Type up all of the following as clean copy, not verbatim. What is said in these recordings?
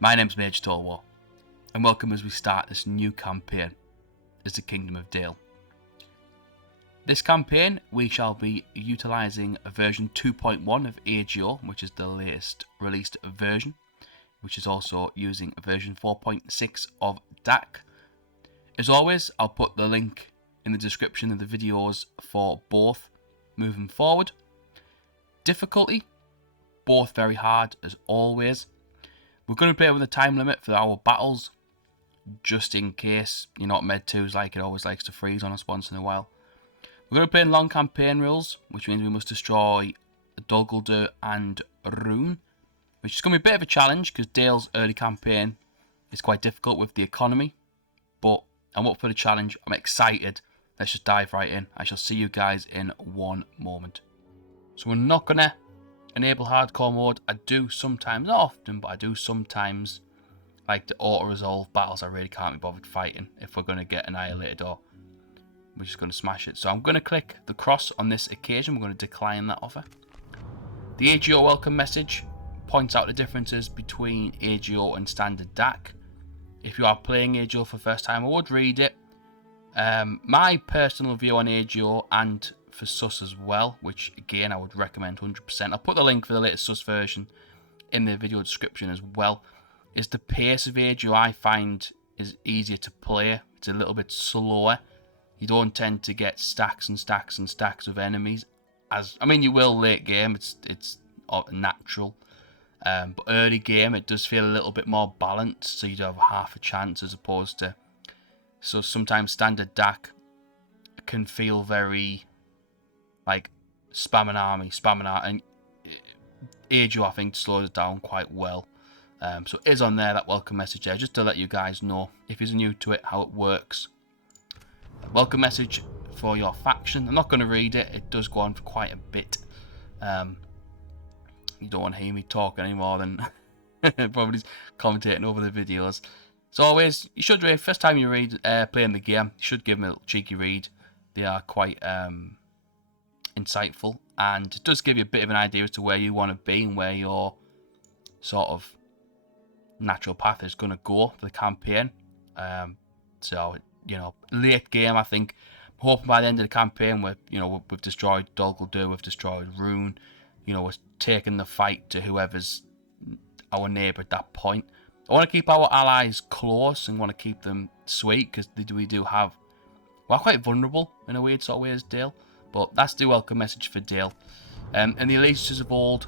My name's Mage Torwar, and welcome as we start this new campaign as the Kingdom of Dale. This campaign we shall be utilising version 2.1 of AGO, which is the latest released version, which is also using version 4.6 of DAC. As always, I'll put the link in the description of the videos for both moving forward. Difficulty, both very hard as always. We're going to play with a time limit for our battles, just in case you're not med 2's like it always likes to freeze on us once in a while. We're going to play in long campaign rules, which means we must destroy Dol Guldur and Rune, which is going to be a bit of a challenge because Dale's early campaign is quite difficult with the economy, but I'm up for the challenge. I'm excited. Let's just dive right in. I shall see you guys in one moment. So we're not going to enable hardcore mode. I do sometimes, not often, but I do sometimes like to auto-resolve battles I really can't be bothered fighting if we're going to get annihilated or we're just going to smash it. So I'm going to click the cross on this occasion. We're going to decline that offer. The AGO welcome message points out the differences between AGO and standard DAC. If you are playing AGO for the first time, I would read it. My personal view on AGO and for SUS as well, which again I would recommend 100%. I'll put the link for the latest SUS version in the video description as well. Is the pace of AGO I find is easier to play. It's a little bit slower. You don't tend to get stacks and stacks and stacks of enemies. I mean you will late game, it's natural. But early game it does feel a little bit more balanced, so you do have half a chance as opposed to. So sometimes standard DAC can feel very like spam an army, and AGO I think slows it down quite well. So it is on there, that welcome message there, just to let you guys know, if you're new to it, how it works. Welcome message for your faction. I'm not going to read it, it does go on for quite a bit. You don't want to hear me talk any more than probably commentating over the videos. So always, you should read, first time you read playing the game, you should give them a little cheeky read. They are quite insightful, and it does give you a bit of an idea as to where you want to be and where your sort of natural path is going to go for the campaign. So you know, late game, I think, I'm hoping by the end of the campaign we've destroyed Dol Guldur, we've destroyed Rune, you know, we're taking the fight to whoever's our neighbour at that point. I want to keep our allies close and want to keep them sweet because we do have, we're quite vulnerable in a weird sort of way as Dale. But that's the welcome message for Dale. And the allegiances of old,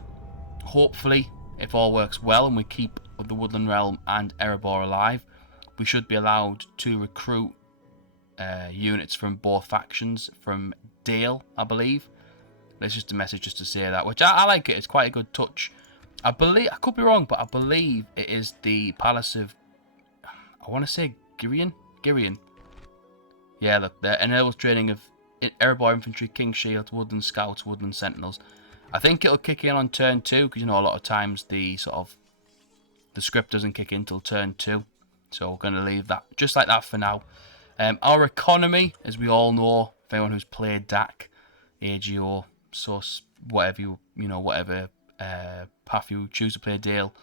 hopefully, if all works well and we keep the Woodland Realm and Erebor alive, we should be allowed to recruit units from both factions from Dale, I believe. That's just a message just to say that, which I like it. It's quite a good touch. I believe, I could be wrong, but I believe it is the Palace of, I want to say Girion? Yeah, look, the enables training of Erebor Infantry, King Shield, Woodland Scouts, Woodland Sentinels. I think it'll kick in on turn 2, because you know a lot of times the script doesn't kick in till turn 2. So we're going to leave that just like that for now. Our economy, as we all know, for anyone who's played DAC, AGO, SUS, whatever whatever path you choose to play Dale,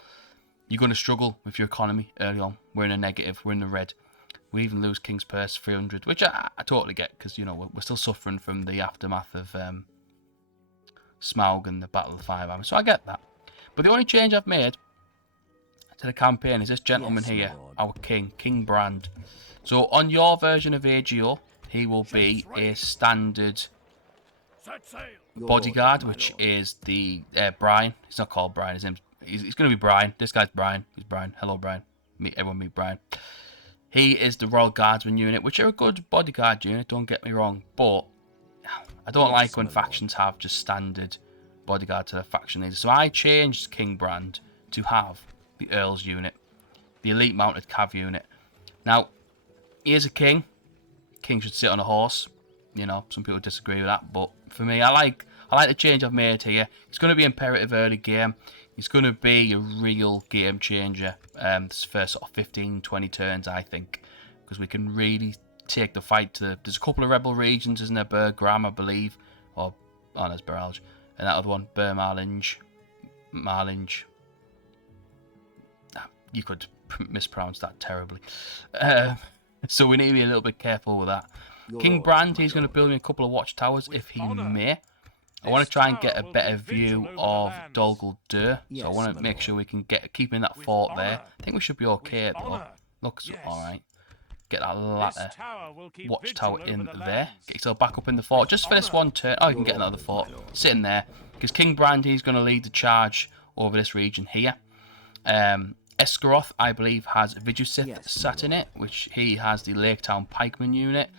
you're going to struggle with your economy early on. We're in a negative, we're in the red. We even lose King's Purse 300, which I totally get, because you know we're still suffering from the aftermath of Smaug and the Battle of the Five Armies, so I get that. But the only change I've made to the campaign is this gentleman here, our king, King Brand. So on your version of AGO, he will be a standard bodyguard, which is the Brian. He's not called Brian. His name's he's going to be Brian. This guy's Brian. He's Brian. Hello, Brian. Everyone meet Brian. He is the Royal Guardsman unit, which are a good bodyguard unit, don't get me wrong, but I don't like when factions have just standard bodyguard to their faction leader. So I changed King Brand to have the Earl's unit, the elite mounted cav unit. Now, he is a king. King should sit on a horse. You know, some people disagree with that, but for me, I like the change I've made here. It's going to be imperative early game. It's going to be a real game changer this first sort of 15-20 turns, I think, because we can really take the fight to. There's a couple of rebel regions, isn't there? Burh, Graham, I believe, or there's Burh, and that other one, Burh, Marhlinge. You could mispronounce that terribly. So we need to be a little bit careful with that. King Brand, he's going to build me a couple of watchtowers if he may. I want to try and get a better view of Dol Guldur, so I want to make sure we can keep in that fort there. I think we should be okay though. Looks alright. Get that ladder watchtower in there. Get yourself back up in the fort. Just for this one turn. Oh, you can get another fort sitting there. Because King Brand, he's going to lead the charge over this region here. Esgaroth, I believe, has Vidusith sat in it, which he has the Lake Town Pikeman unit.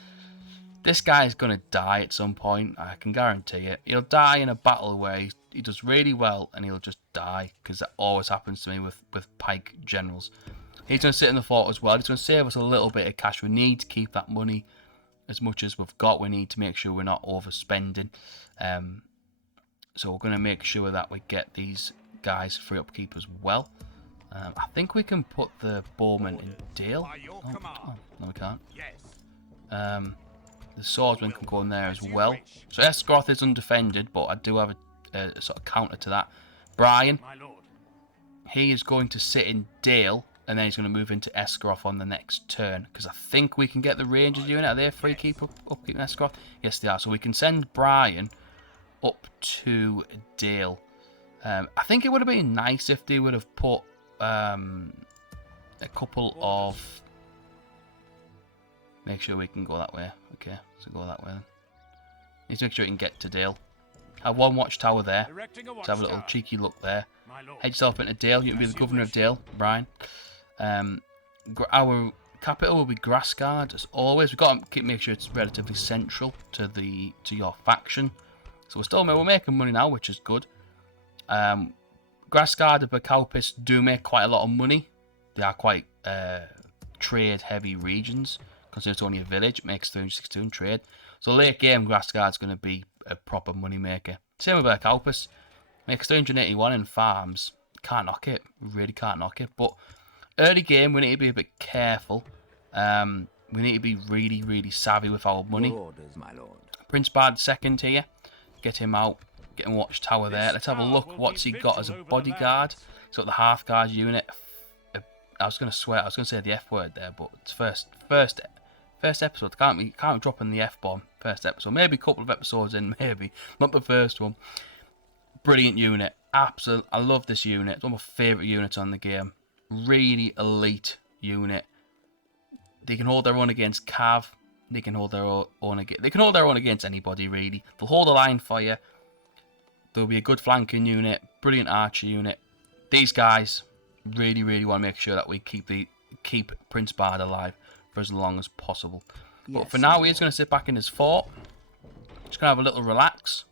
This guy is going to die at some point, I can guarantee it. He'll die in a battle where he does really well and he'll just die, because that always happens to me with pike generals. He's going to sit in the fort as well. He's going to save us a little bit of cash. We need to keep that money as much as we've got. We need to make sure we're not overspending. So we're going to make sure that we get these guys free upkeep as well. I think we can put the bowman in Dale. Oh, no, we can't. The swordsman can go in there as well. So Esgaroth is undefended, but I do have a sort of counter to that. Brian, he is going to sit in Dale, and then he's going to move into Esgaroth on the next turn, because I think we can get the Rangers unit. Are they free keep upkeep in Esgaroth? Yes, they are. So we can send Brian up to Dale. I think it would have been nice if they would have put a couple of... Make sure we can go that way. Okay, so go that way then. Need to make sure we can get to Dale. Have one watchtower there. Let's have a little cheeky look there. Head yourself into Dale. You can be the governor of Dale, Brian. Our capital will be Grassguard as always. We've got to make sure it's relatively central to your faction. So we're making money now, which is good. Grassguard and Bacalpis do make quite a lot of money. They are quite trade heavy regions. Considering it's only a village, it makes 362 in trade. So late game, Grassguard's going to be a proper money maker. Same with Bacalpis. Makes 381 in farms. Can't knock it. Really can't knock it. But early game, we need to be a bit careful. We need to be really, really savvy with our money. Orders, my lord. Prince Bard II here. Get him out. Get him watchtower there. Let's have a look. What's he got as a bodyguard? He's got the Hearthguard unit. I was going to say the F word there, but it's first episode. Can't be dropping the F-bomb. First episode. Maybe a couple of episodes in, maybe. Not the first one. Brilliant unit. Absolutely. I love this unit. It's one of my favourite units on the game. Really elite unit. They can hold their own against Cav. They can hold their own against anybody, really. They'll hold a line for you. There'll be a good flanking unit. Brilliant archer unit. These guys really, really want to make sure that we keep Prince Bard alive for as long as possible. Yes, but for now, he's going to sit back in his fort. Just going to have a little relax.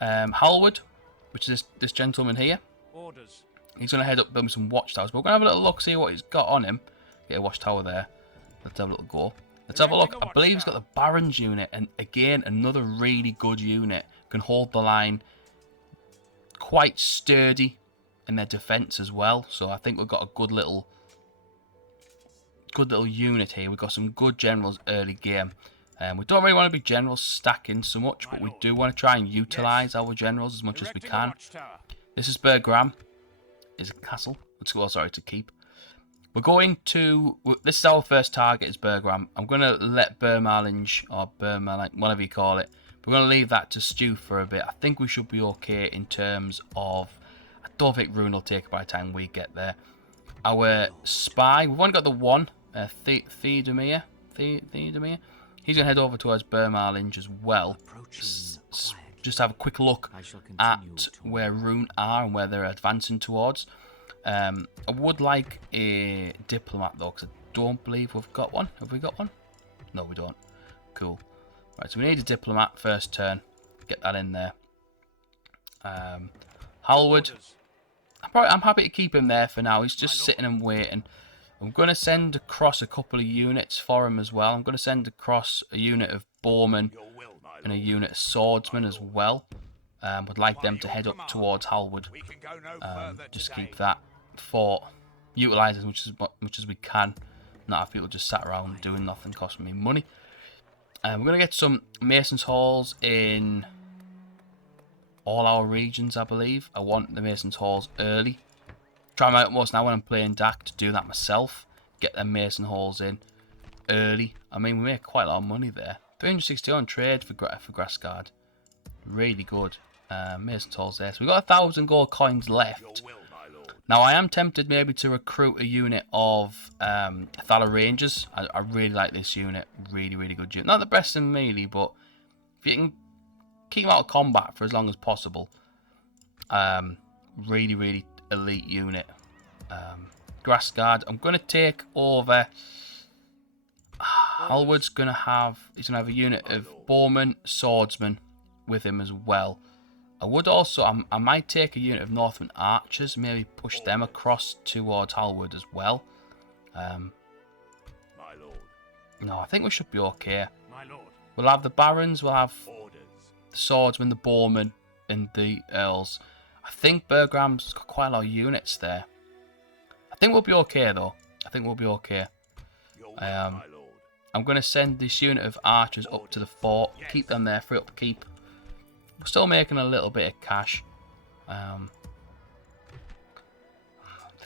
Halwood, which is this gentleman here. Orders. He's going to head up building some watchtowers. But we're going to have a little look, see what he's got on him. Get a watchtower there. Let's have a little go. Let's have a look. I believe he's got the Barons unit. And again, another really good unit. Can hold the line. Quite sturdy in their defence as well. So I think we've got a good little unit here. We've got some good generals early game. We don't really want to be generals stacking so much, but we do want to try and utilise our generals as much as we can. This is Burh Graham. Is a castle. To keep. We're going to... This is our first target, is Burh Graham. I'm going to let Marhlinge, or Marhlinge, whatever you call it. We're going to leave that to stew for a bit. I think we should be okay in terms of... I don't think Ruin will take it by the time we get there. Our spy, we've only got the one. Theodomir. He's going to head over towards Marhlinge as well. Just have a quick look at where Rune are and where they're advancing towards. I would like a diplomat though, because I don't believe we've got one. Have we got one? No, we don't. Cool. Right, so we need a diplomat first turn. Get that in there. Halwood. I'm happy to keep him there for now. He's just sitting and waiting. I'm going to send across a couple of units for him as well. I'm going to send across a unit of bowmen and a unit of swordsmen as well. Would like them to head up towards Halwood. Just keep that fort utilised as much as we can. Not have people just sat around doing nothing, costing me money. We're going to get some Mason's Halls in all our regions, I believe. I want the Mason's Halls early. Try my utmost now when I'm playing DAC to do that myself. Get them mason halls in early. I mean, we make quite a lot of money there. 360 on trade for grass guard. Really good. Mason halls there. So we've got 1,000 gold coins left. Now I am tempted maybe to recruit a unit of Thala Rangers. I really like this unit. Really, really good unit. Not the best in melee, but if you can keep him out of combat for as long as possible. Really, really elite unit. Grass guard. I'm going to take over. Halward's going to have. He's going to have a unit of bowmen, swordsmen with him as well. I would also. I might take a unit of Northern archers. Maybe push them across towards Halward as well. No, I think we should be okay. We'll have the barons. We'll have the swordsmen, the bowmen, and the earls. I think Burgram's got quite a lot of units there. I think we'll be okay though. I think we'll be okay. I'm going to send this unit of archers up to the fort. Keep them there for upkeep. We're still making a little bit of cash. Thala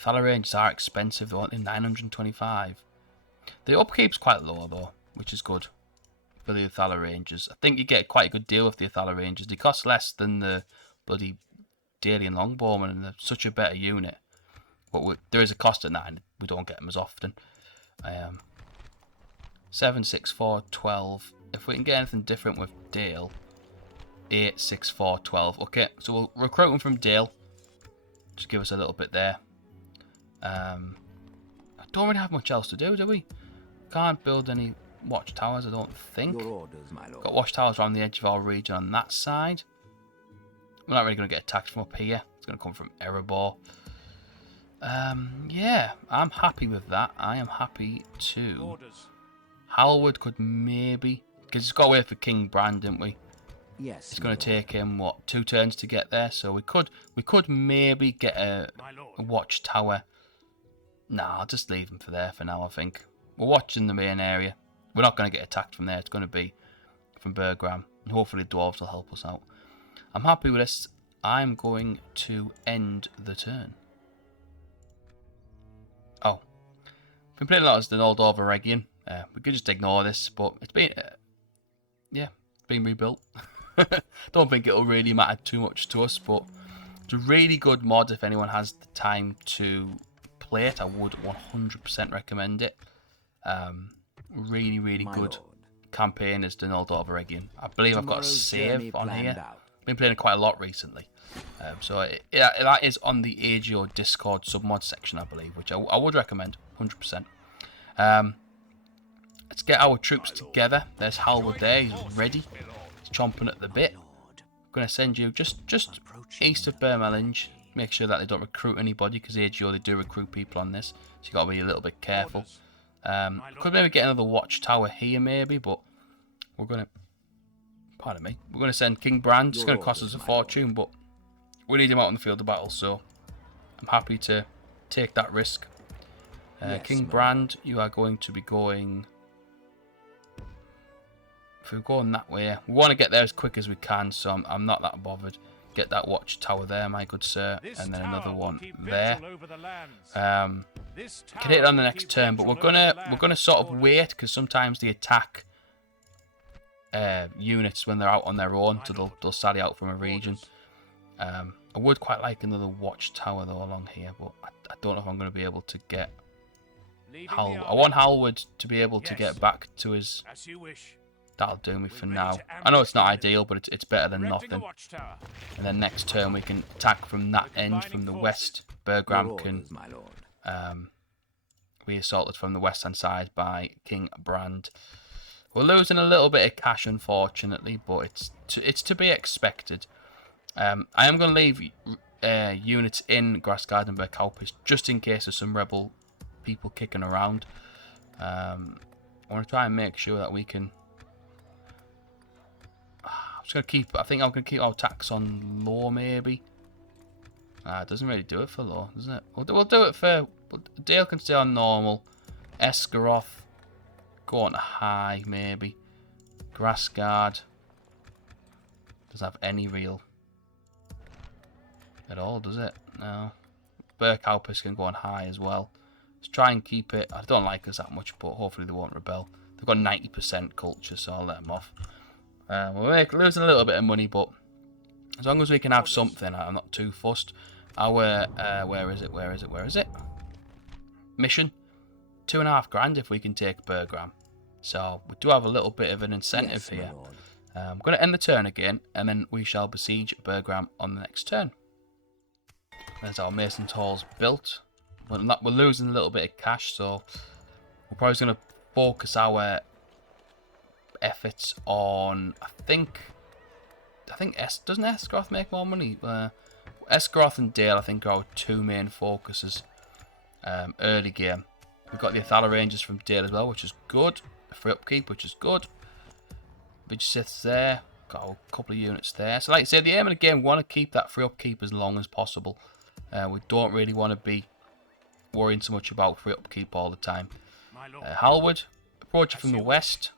Rangers are expensive though, aren't they? 925. The upkeep's quite low though, which is good for the Thala Rangers. I think you get quite a good deal with the Thala Rangers. They cost less than the bloody Dalian Longbowmen, and they're such a better unit. But there is a cost at 9. We don't get them as often. 7, 6, 4, 12. If we can get anything different with Dale. 8, 6, 4, 12. Okay, so we'll recruit them from Dale. Just give us a little bit there. I don't really have much else to do we? Can't build any watchtowers, I don't think. Your orders, my lord. Got watchtowers around the edge of our region on that side. We're not really going to get attacked from up here. It's going to come from Erebor. Yeah, I'm happy with that. I am happy too. Halward could maybe, because he's got to wait for King Brand, didn't we? Yes. It's going to take him what, 2 turns to get there. So we could maybe get a watchtower. Nah, I'll just leave him for there for now. I think we're watching the main area. We're not going to get attacked from there. It's going to be from Burgram, and hopefully the dwarves will help us out. I'm happy with this. I'm going to end the turn. Oh, been playing a lot as the old Overegian. We could just ignore this, but it's been, yeah, been rebuilt. Don't think it'll really matter too much to us, but it's a really good mod. If anyone has the time to play it, I would 100% recommend it. Really, really good campaign as the old Overegian. I believe I've got a save on here. Been playing it quite a lot recently. So that is on the AGO Discord submod section, I believe, which I would recommend 100%. Let's get our troops together. There's Halward there. He's ready. He's chomping at the bit. I'm going to send you just east of Marhlinge. Make sure that they don't recruit anybody, because AGO, they do recruit people on this. So you've got to be a little bit careful. Could maybe get another watchtower here, maybe, but we're going to... Pardon me. We're going to send King Brand. It's going to cost us a fortune, but we need him out on the field of battle, so I'm happy to take that risk. Yes, King Brand, you are going to be going... If we're going that way, we want to get there as quick as we can, so I'm not that bothered. Get that watchtower there, my good sir, and then another one there. Can hit it on the next turn, but we're gonna sort of wait, because sometimes they attack units when they're out on their own, so they'll sally out from a region. I would quite like another watchtower though along here, but I don't know if I'm going to be able to get Halward. I want Halward to be able to get back to his... That'll do me for now. I know it's not ideal, but it's better than nothing. And then next turn we can attack from that end, from the west. Burgram can be assaulted from the western side by King Brand. We're losing a little bit of cash, unfortunately, but it's to be expected. I am going to leave units in Grass Gardenberg Cowpish just in case there's some rebel people kicking around. I want to try and make sure that we can... I think I'm going to keep our tax on low, maybe. It doesn't really do it for low, doesn't it? We'll do it for... Dale can stay on normal. Esgaroth, go on to high, maybe. Grassguard doesn't have any real... at all, does it? No. Burh outpost can go on high as well. Let's try and keep it. I don't like us that much, but hopefully they won't rebel. They've got 90% culture, so I'll let them off. We're losing a little bit of money, but as long as we can have something, I'm not too fussed. Our where is it? Mission, 2.5 grand if we can take Burgram. So we do have a little bit of an incentive here. I'm going to end the turn again, and then we shall besiege Burgram on the next turn. There's our Mason's Halls built. We're losing a little bit of cash, so we're probably going to focus our efforts on. I think doesn't Esgaroth make more money? Esgaroth and Dale, I think, are our 2 main focuses early game. We've got the Athala Rangers from Dale as well, which is good. Free upkeep, which is good. Big Siths there. Got a couple of units there. So like I said, the aim of the game, we want to keep that free upkeep as long as possible. We don't really want to be worrying so much about free upkeep all the time. Halwood, approaching from the west.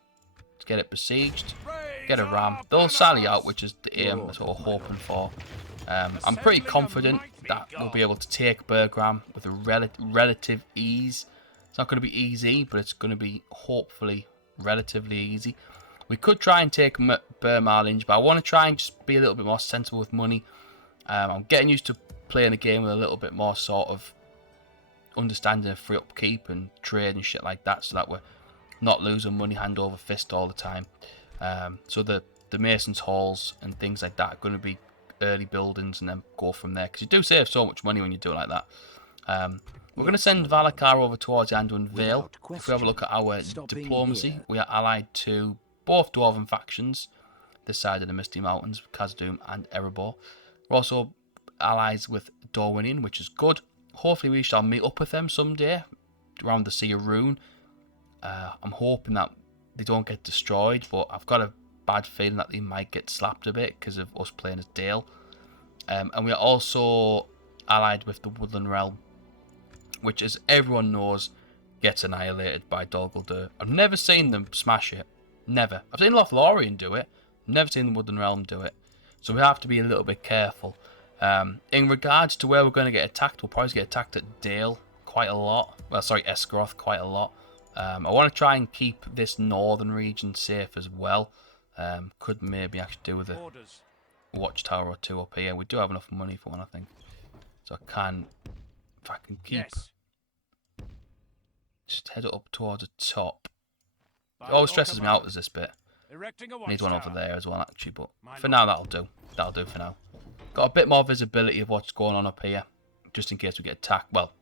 Let's get it besieged. Get a ram. They'll sally out, which is the aim that's what we're hoping for. I'm pretty confident that we'll be able to take Burgram with a relative ease. It's not going to be easy, but it's going to be hopefully relatively easy. We could try and take Burh Marhlinge, but I want to try and just be a little bit more sensible with money. I'm getting used to playing the game with a little bit more sort of understanding of free upkeep and trade and shit like that, so that we're not losing money hand over fist all the time. So the Mason's Halls and things like that are going to be early buildings and then go from there, because you do save so much money when you do it like that. We're going to send Valakar over towards Anduin Vale. If we have a look at our diplomacy, we are allied to both Dwarven factions, this side of the Misty Mountains, Khazad-dûm and Erebor. We're also allies with Dorwinion, which is good. Hopefully we shall meet up with them someday around the Sea of Rune. I'm hoping that they don't get destroyed, but I've got a bad feeling that they might get slapped a bit because of us playing as Dale. And we are also allied with the Woodland Realm, which, as everyone knows, gets annihilated by Dol Guldur. I've never seen them smash it. Never. I've seen Lothlorien do it. Never seen the Woodland Realm do it. So we have to be a little bit careful. In regards to where we're going to get attacked, we'll probably get attacked at Dale quite a lot. Well, sorry, Esgaroth quite a lot. I want to try and keep this northern region safe as well. Could maybe actually do with a watchtower or 2 up here. We do have enough money for one, I think. So I can, if I can keep, just head it up towards the top. It always stresses me out as this bit. Need one over there as well, actually, but for now that'll do. That'll do for now. Got a bit more visibility of what's going on up here, just in case we get attacked. Well,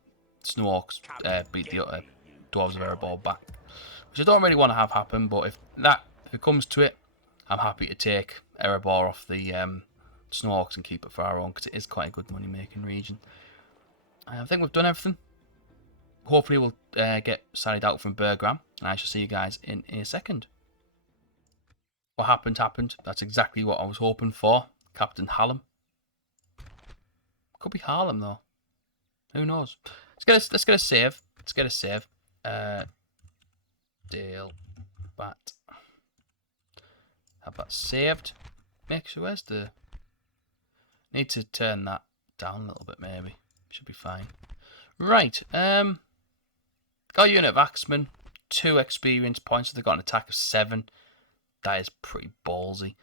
Snoorks beat the Dwarves of Erebor back, which I don't really want to have happen. But if it comes to it, I'm happy to take Erebor off the Snoorks and keep it for our own, because it is quite a good money-making region. I think we've done everything. Hopefully we'll get sallied out from Burgram, and I shall see you guys in a second. What happened happened. That's exactly what I was hoping for. Captain Hallam. Could be Harlem though. Who knows? Let's get a save. Let's get a save. Dale Bat. Have that saved. Make sure where's the. Need to turn that down a little bit maybe. Should be fine. Right. Got a unit of Axemen. 2 experience points. So they've got an attack of 7. That is pretty ballsy.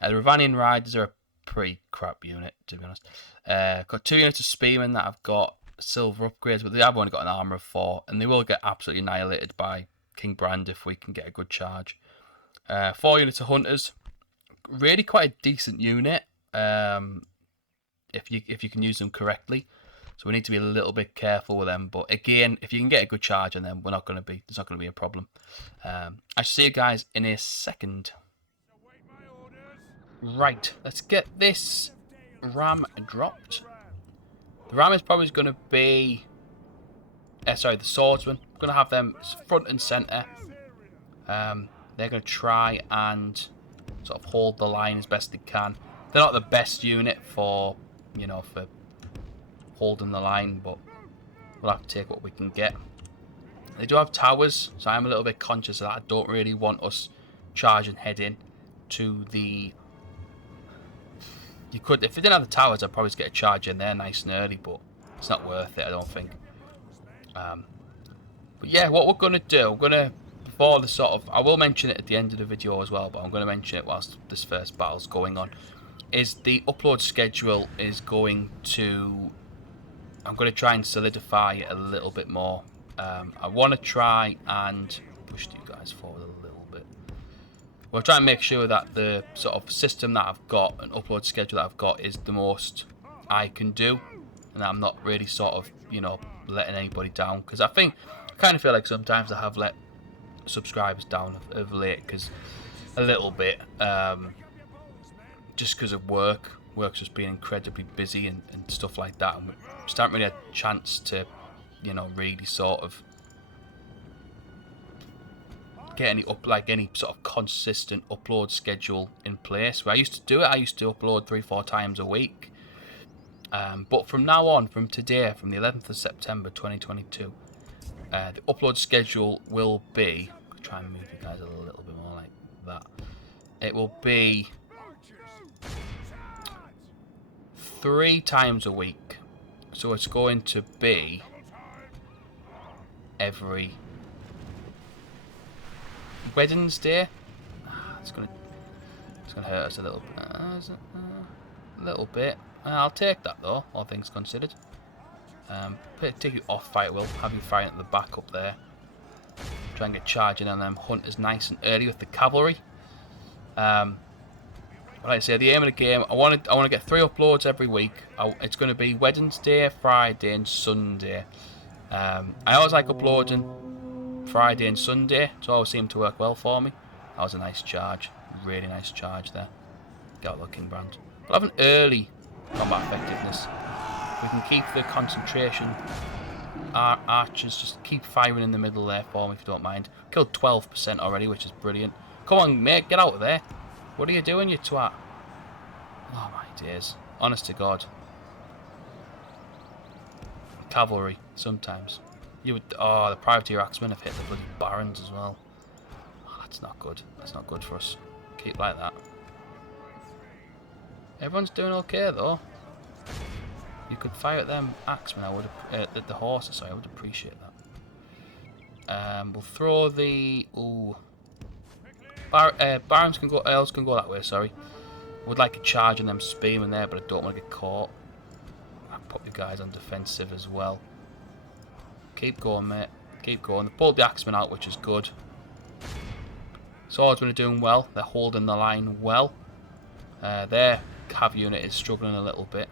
The Ravanian Riders are a pretty crap unit, to be honest. Got 2 units of Spearmen that have got silver upgrades, but they have only got an armour of 4, and they will get absolutely annihilated by King Brand if we can get a good charge. 4 units of Hunters. Really quite a decent unit, if you can use them correctly. So we need to be a little bit careful with them. But again, if you can get a good charge on them, there's not going to be a problem. I shall see you guys in a second. Right, let's get this ram dropped. The ram is probably going to be, the swordsman. I'm going to have them front and centre. They're going to try and sort of hold the line as best they can. They're not the best unit for holding the line, but we'll have to take what we can get. They do have towers, so I'm a little bit conscious of that. I don't really want us charging head in to the. If they didn't have the towers, I'd probably just get a charge in there nice and early, but It's not worth it, I don't think. But yeah, what we're gonna do, we're gonna, before the sort of, I will mention it at the end of the video as well, but I'm gonna mention it whilst this first battle's going on. Is the upload schedule is going to, I'm gonna try and solidify it a little bit more. I want to try and push you guys forward a little bit. We'll try and make sure that the sort of system that I've got, an upload schedule that I've got, is the most I can do, and I'm not really sort of, you know, letting anybody down, because I kind of feel like sometimes I have let subscribers down of late, because a little bit, just because of work's just been incredibly busy and stuff like that, and we just haven't really had a chance to, you know, really sort of get any sort of consistent upload schedule in place. Where I used to do it, I used to upload 3-4 times a week. But from now on, from today, from the 11th of September 2022, the upload schedule will be, I'll try and move you guys a little bit more like that. It will be 3 times a week. So it's going to be every Wednesday. It's gonna hurt us a little bit. A little bit. I'll take that though, all things considered. Take you off fight, will have you fighting at the back up there. Try and get charging on them hunters nice and early with the cavalry. Like I say, the aim of the game, I want to get 3 uploads every week. It's going to be Wednesday, Friday, and Sunday. I always like uploading Friday and Sunday. It's always seemed to work well for me. That was a nice charge, really nice charge there. Get out looking brand. We'll have an early combat effectiveness. We can keep the concentration. Our archers just keep firing in the middle there for me if you don't mind. Killed 12% already, which is brilliant. Come on, mate, get out of there. What are you doing, you twat? Oh my days. Honest to God. Cavalry, sometimes. You would. Oh, the privateer axemen have hit the bloody barons as well. Oh, that's not good. That's not good for us. Keep like that. Everyone's doing okay though. You could fire at them axemen. I would. The horses. Sorry, I would appreciate that. We'll throw the. Ooh. Barons can go. Earls can go that way. Sorry. I would like a charge on them spearmen there, but I don't want to get caught. I'll put the guys on defensive as well. Keep going, mate. Keep going. They pulled the axemen out, which is good. Swordsmen are doing well. They're holding the line well. Their cav unit is struggling a little bit.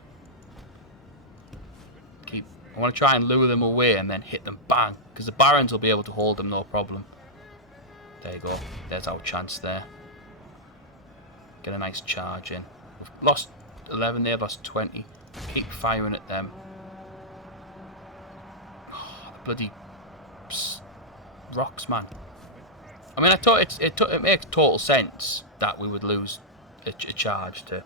I want to try and lure them away and then hit them bang, because the barons will be able to hold them no problem. There you go. There's our chance there. Get a nice charge in. We've lost 11, they've lost 20. Keep firing at them. Oh, the bloody rocks, man. I mean, I thought it makes total sense that we would lose a charge to,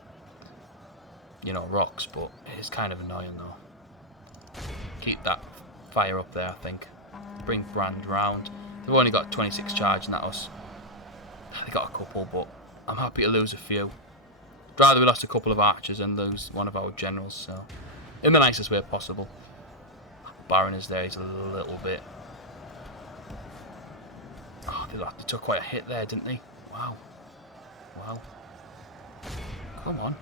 you know, rocks, but it's kind of annoying though. Keep that fire up there, I think. Bring Brand round. They've only got 26 charging at us. They got a couple, but I'm happy to lose a few. I'd rather we lost a couple of archers and lose one of our generals, so in the nicest way possible. Baron is there, he's a little bit. Oh, they took quite a hit there, didn't they? Wow. Wow. Come on.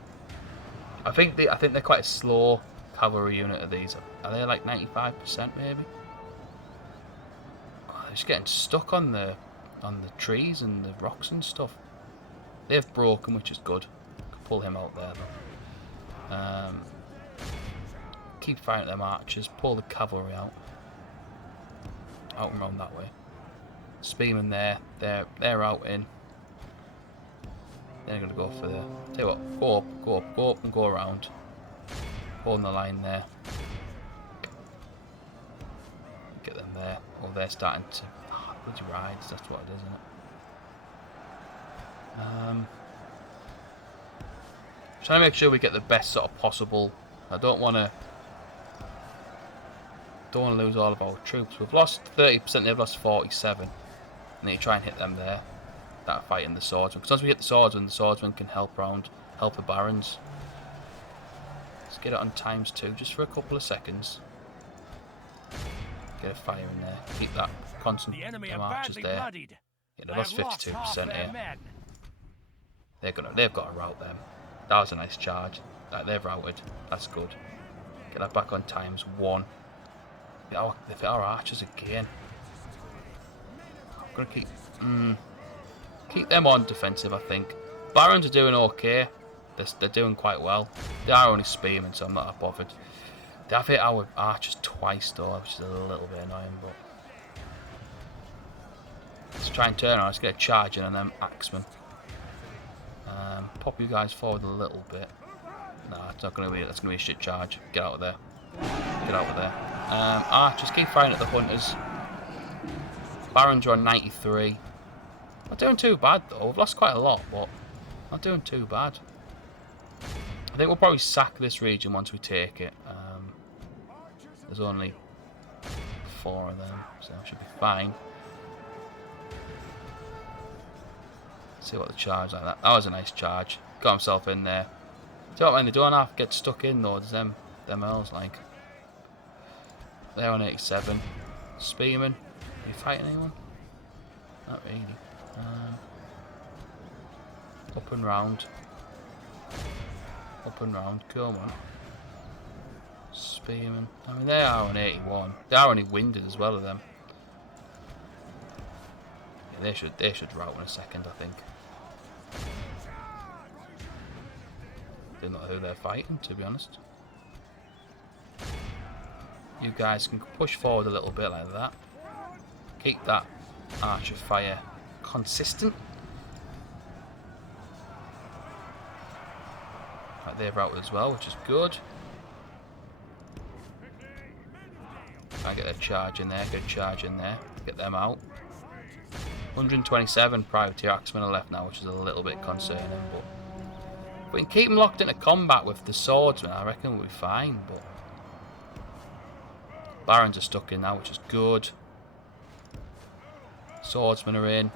I think they're quite a slow cavalry unit of these. Are they like 95% maybe? Oh, they're just getting stuck on the trees and the rocks and stuff. They've broken, which is good. Can pull him out there though. Keep firing at them archers. Pull the cavalry out. Out and round that way. Spearmen there. They're out in. They're gonna go for the. Tell you what, go up and go around. Holding the line there. Get them there. Oh, they're starting to. Oh, bloody rides. That's what it is, isn't it? Trying to make sure we get the best sort of possible. I don't want to lose all of our troops. We've lost 30%. They've lost 47%. And then you try and hit them there. That are fighting the swordsmen. Because once we hit the swordsmen can help the barons. Let's get it on ×2 just for a couple of seconds. Get a fire in there. Keep that constant archers there. Bloodied. Yeah, they lost 52% here. They've got to rout them. That was a nice charge. They've routed. That's good. Get that back on ×1. They've hit our archers again. I'm gonna keep them on defensive, I think. Barons are doing okay. They're doing quite well. They are only spearmen, so I'm not that bothered. They have hit our archers twice though, which is a little bit annoying, but let's try and turn on. Let's get a charge in on them axemen. Pop you guys forward a little bit. Nah, it's not gonna be. That's gonna be a shit charge. Get out of there. Get out of there. Archers keep firing at the hunters. Barons are on 93. Not doing too bad though. We've lost quite a lot, but not doing too bad. I think we'll probably sack this region once we take it. There's only 4 of them, so it should be fine. Let's see what the charge like that. That was a nice charge. Got himself in there. Do you know what I mean? They don't have to get stuck in though. There's them earls like. They're on 87. Spearman. Are you fighting anyone? Not really. Up and round. Up and round. Come on. Spearman. I mean, they are on 81. They are only winded as well of them. Yeah, they should rout in a second, I think. Don't know who they're fighting, to be honest. You guys can push forward a little bit like that. Keep that archer fire consistent. Right, they've routed as well, which is good. I get a charge in there, get a charge in there, get them out. 127 privateer axemen are left now, which is a little bit concerning, but if we can keep them locked into combat with the swordsmen, I reckon we'll be fine, but barons are stuck in now, which is good. Swordsmen are in.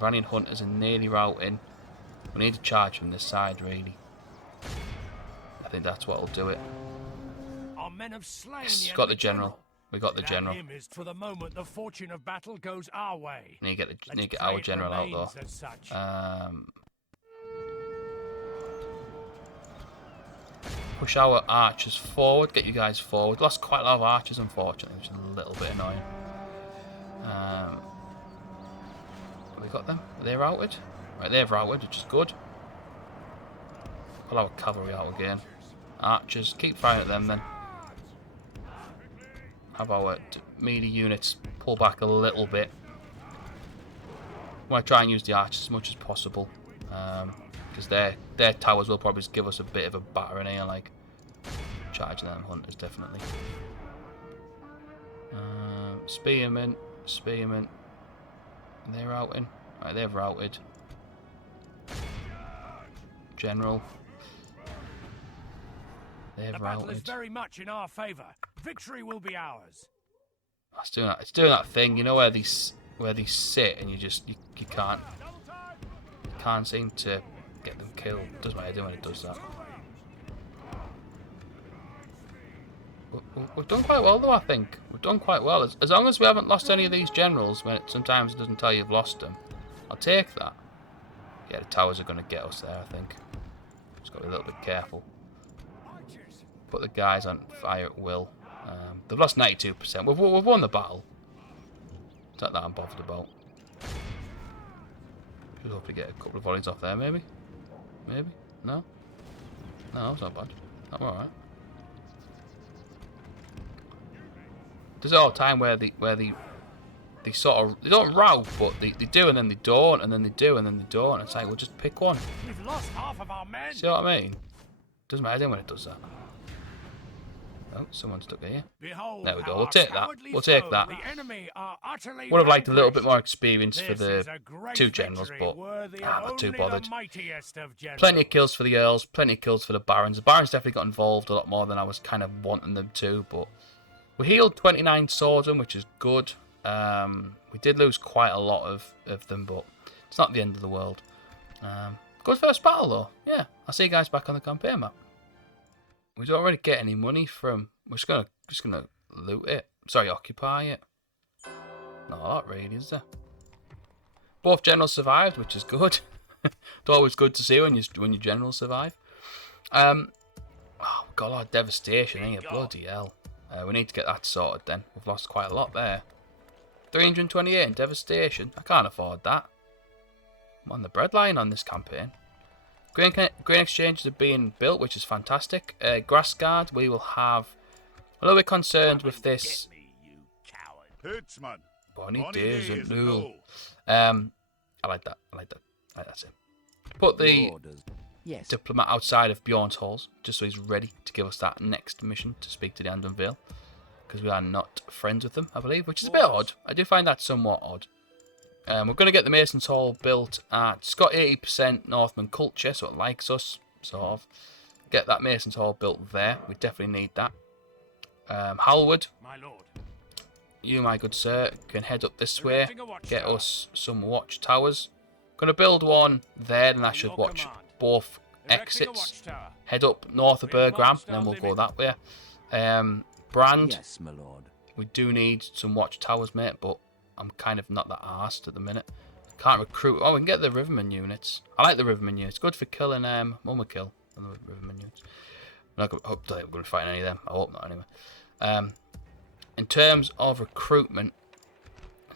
Iranian hunters are nearly routing. We need to charge from this side, really. I think that's what'll do it. Our men have slain Yes, got the general. We got the general. For the moment, the fortune of battle goes our way. Need to get our general out though. Push our archers forward. Get you guys forward. Lost quite a lot of archers, unfortunately, which is a little bit annoying. Have we got them? Are they routed? Right, they've routed, which is good. Pull our cavalry out again. Archers, keep firing at them then. Have our melee units pull back a little bit. I want to try and use the archers as much as possible, because their towers will probably give us a bit of a battering here, like charging them hunters definitely. Spearmen. They're routing. Right, they've routed. General. They've routed. The battle is very much in our favour. Victory will be ours. It's doing that thing, you know, where these sit and you can't seem to get them killed. It doesn't matter when it does that. We've done quite well though, I think. We've done quite well. As long as we haven't lost any of these generals, when sometimes it doesn't tell you you've lost them, I'll take that. Yeah, the towers are going to get us there, I think. Just got to be a little bit careful. Put the guys on fire at will. They've lost 92%. We've won the battle. It's not that I'm bothered about. Should hopefully get a couple of volleys off there, maybe? Maybe? No? No, it's not bad. I'm alright. There's all the time where they sort of, they don't rout, but they do and then they don't, and then they do and then they don't. It's like, we'll just pick one. We've lost half of our men. See what I mean? Doesn't matter when it does that. Oh, someone's stuck here. Behold, there we go. We'll take that. We'll take that. Would have liked a little bit more experience for the 2 generals, but I'm not too bothered. Plenty of kills for the earls, plenty of kills for the barons. The barons definitely got involved a lot more than I was kind of wanting them to, but we healed 29 swordsmen, which is good. We did lose quite a lot of them, but it's not the end of the world. Good first battle though. Yeah, I'll see you guys back on the campaign map. We don't really get any money from. We're just gonna loot it. Sorry, occupy it. No, not really, is there? Both generals survived, which is good. It's always good to see when your generals survive. Oh, got a lot of devastation, ain't it? Bloody hell. We need to get that sorted then. We've lost quite a lot there. 328 in devastation. I can't afford that. I'm on the breadline on this campaign. Grain exchanges are being built, which is fantastic. Grass guard, we will have a little bit concerned with this. Bonnie days and Newell. I like that. That's it. Put the diplomat outside of Bjorn's halls, just so he's ready to give us that next mission to speak to the Anduin Vale. Because we are not friends with them, I believe, which is a bit odd. I do find that somewhat odd. We're going to get the Mason's Hall built at... It's got 80% Northman culture, so it likes us, sort of. Get that Mason's Hall built there. We definitely need that. Halwood, My lord. you, my good sir, can head up this way. Get us some watchtowers. Going to build one there, and that should watch both exits. Head up north of Burgram, then we'll go that way. Brand, Yes, my lord. we do need some watchtowers, mate, but I'm kind of not that arsed at the minute. Can't recruit. Oh, we can get the Riverman units. I like the Riverman units. Good for killing Mumma Kill. The Riverman units. I'm not going to be fighting any of them. I hope not, anyway. In terms of recruitment,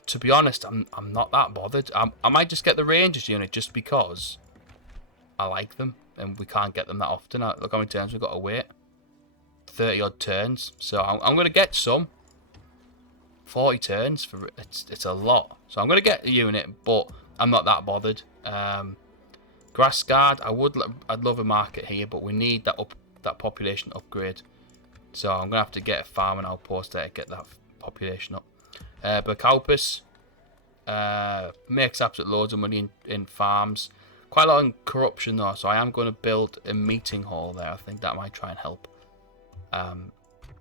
to be honest, I'm not that bothered. I might just get the Rangers unit just because I like them, and we can't get them that often. Look how many turns we've got to wait. 30 odd turns. So I'm going to get some. 40 turns for it's a lot. So I'm going to get a unit, but I'm not that bothered. Grass guard, I'd love a market here, but we need that population upgrade. So I'm gonna have to get a farming outpost there to get that population up. Burkalpus makes absolute loads of money in farms. Quite a lot in corruption though, so I am going to build a meeting hall there. I think that might try and help.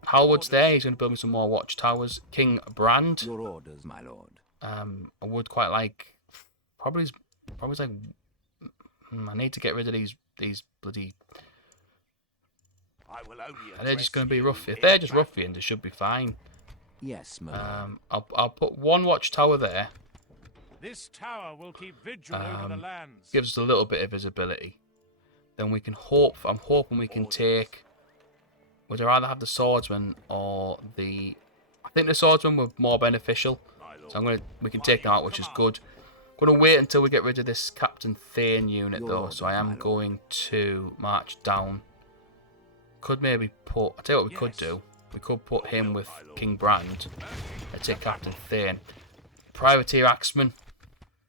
Halwood's there. He's going to build me some more watchtowers. King Brand. Your orders, my lord. I would quite like. Probably like. I need to get rid of these bloody. They're just going to be ruffians. If they're just ruffians, it should be fine. Yes, my lord. I'll put one watchtower there. This tower will keep vigil over the lands. Gives us a little bit of visibility. Then we can hope. I'm hoping we can take. Would I rather have the swordsman or the? I think the swordsman were more beneficial. So we can take them out, which is good. I'm gonna wait until we get rid of this Captain Thane unit though. So I am going to march down. Could maybe put. I tell you what we could do. We could put him with King Brand. Let's take Captain Thane. Privateer Axeman.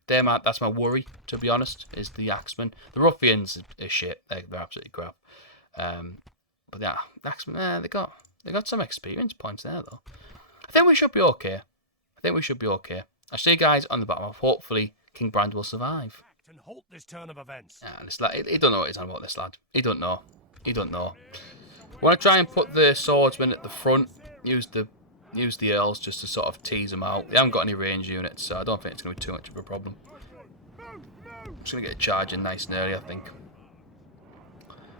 That's my worry, to be honest, is the Axeman. The Ruffians is shit. They're absolutely crap. But yeah, Axeman, they got some experience points there though. I think we should be okay. I see you guys on the bottom. Hopefully King Brand will survive. And halt this turn of events. Yeah, and this lad, he don't know what he's on about, this lad. He don't know. We want to try and put the swordsman at the front. Use the earls just to sort of tease them out. They haven't got any range units, so I don't think it's going to be too much of a problem. I'm just going to get a charge in nice and early, I think.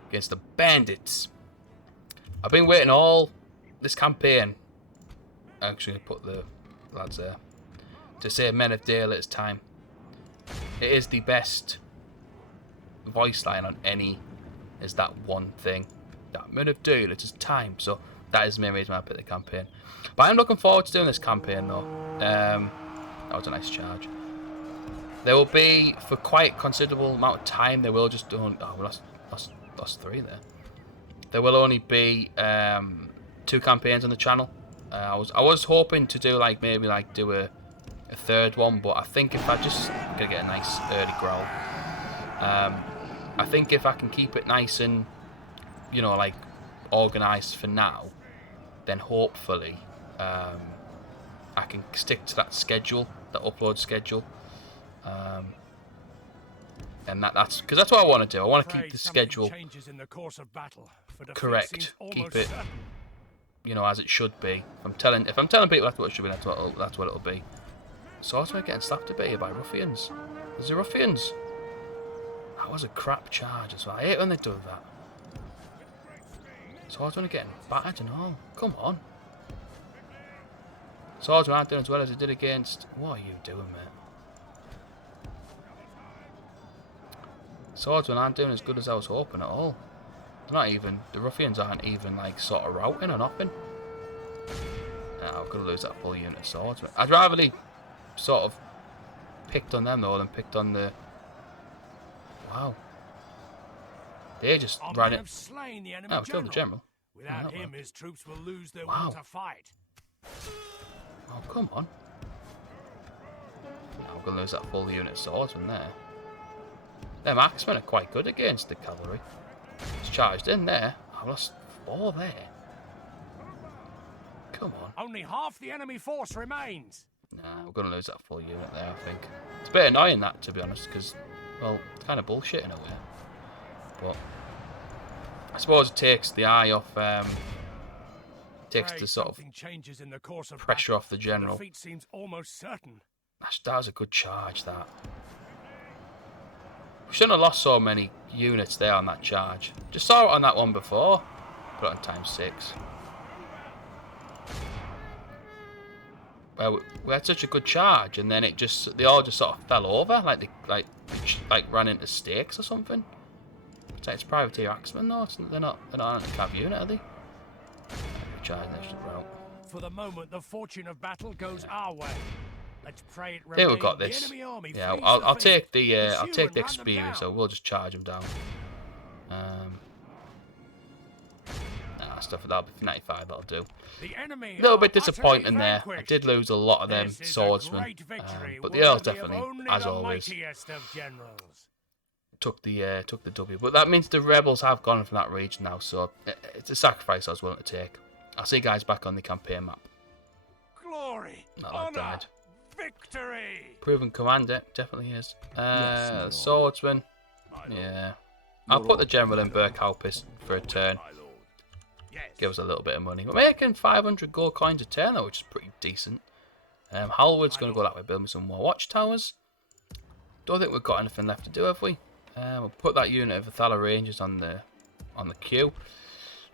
Against the bandits. I've been waiting all this campaign. I'm actually going to put the lads there. To say Men of Dale, it's time. It is the best voice line on any, is that one thing. That Men of Dale, it is time. So that is the main reason why I picked the campaign. But I'm looking forward to doing this campaign though. That was a nice charge. There will be, for quite considerable amount of time, there will just do. Oh, we lost 3 there. There will only be 2 campaigns on the channel. I was hoping to do maybe do a 3rd one, but I think if I just gonna get a nice early growl. I think if I can keep it nice and organised for now, then hopefully I can stick to that schedule, that upload schedule, and that's because that's what I want to do. I want to keep the schedule correct, keep it as it should be. If I'm telling people that's what it should be, that's what it'll be. So I was getting slapped a bit here by ruffians. There's the ruffians. That was a crap charge as well. I hate when they do that. So I was only getting battered and all. Come on. Swordsmen aren't doing as well as they did against... What are you doing, mate? Swordsmen aren't doing as good as I was hoping at all. They're not even... The ruffians aren't even, like, sort of routing or nothing. I'm going to lose that full unit of swordsmen. I'd rather they sort of picked on them, though, than picked on the... Wow. They just ran it. Oh, killed the general. Without him, his troops will lose their Wow. will to fight. Oh, come on. Now we're going to lose that full unit of swordsmen there. Them axemen are quite good against the cavalry. It's charged in there. I lost 4 there. Come on. Only half the enemy force remains. Nah, we're going to lose that full unit there, I think. It's a bit annoying, that, to be honest, because, well, it's kind of bullshit in a way. But I suppose it takes the eye off, takes the sort of changes in the course of pressure off the general. Defeat seems almost certain. That was a good charge, that. We shouldn't have lost so many units there on that charge. Just saw it on that one before. Put it on ×6. Well, we had such a good charge, and then they all just sort of fell over, like they ran into stakes or something. It's privateer axemen though. They're not on a cav unit, are they? Charging this route. For the moment, the fortune of battle goes our way. Let's pray it Here we remain got the this. enemy army Yeah, flees I'll the take field. the I'll Pursue take and the run them experience, so down. we'll just charge them down. Stuff that'll be 95. That'll do. The enemy A little bit are disappointing utterly there. I vanquished. did lose a lot of them This is a swordsmen, great victory, but the Earls worthy of definitely, only as the always, mightiest of generals. took the W. But that means the rebels have gone from that region now, so it's a sacrifice I was willing to take. I'll see you guys back on the campaign map. Glory, That lad honor, died. victory. Proven commander, definitely is. Yes, my lord. Swordsman, yeah. I'll put the general in Burh for a turn. Yes. Give us a little bit of money. We're making 500 gold coins a turn, though, which is pretty decent. Halwood's going to go that way, build me some more watchtowers. Don't think we've got anything left to do, have we? We'll put that unit of Athala Rangers on the queue.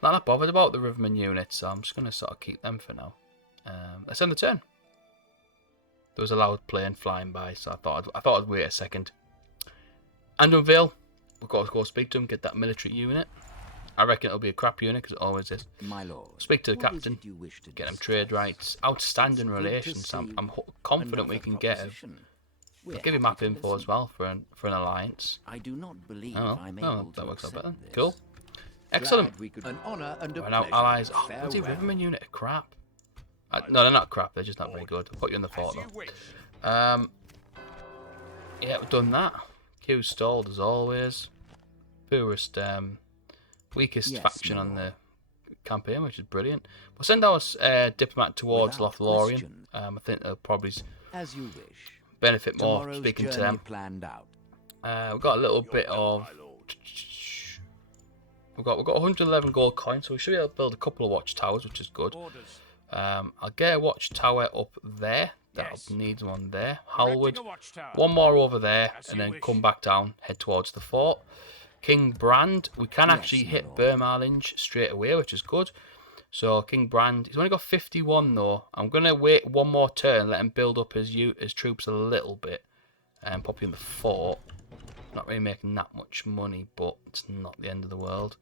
Not that bothered about the Riverman units, so I'm just going to sort of keep them for now. Let's end the turn. There was a loud plane flying by, so I thought I'd wait a second. Andonville, we've got to go speak to him, get that military unit. I reckon it'll be a crap unit, because it always is. My lord. Speak to the what is captain, it you wish to get him discuss? trade rights, outstanding It's good to relations. see I'm confident we another can get him. proposition. We're I'll give you happy map to info listen. as well for an alliance. I do not believe Oh, I'm well, able that to works out accept better. this. Cool. Excellent. Glad we could... An honor and a We're now pleasure. allies. Oh, bloody Farewell. Riverman unit are crap. No, they're not crap. They're just not very good. I'll put you in the fort though. Yeah, we've done that. Q stalled as always. Poorest, weakest Yes, faction my on the lord. campaign, which is brilliant. We'll send our diplomat towards Without Lothlorien. question. I think they'll probably As you wish. benefit more Tomorrow's speaking to journey them. planned out. We've got a little bit of. We've got 111 gold coins, so we should be able to build a couple of watchtowers, which is good. Orders. I'll get a watchtower up there. That Yes. needs one there. Erecting Halwood, a watchtower. one more over there, As and you then wish. come back down, head towards the fort. King Brand, we can Yes, actually my hit lord. Burh Marhlinge straight away, which is good. So King Brand, he's only got 51 though. I'm gonna wait one more turn, let him build up his troops a little bit, and pop you in the fort. Not really making that much money, but it's not the end of the world.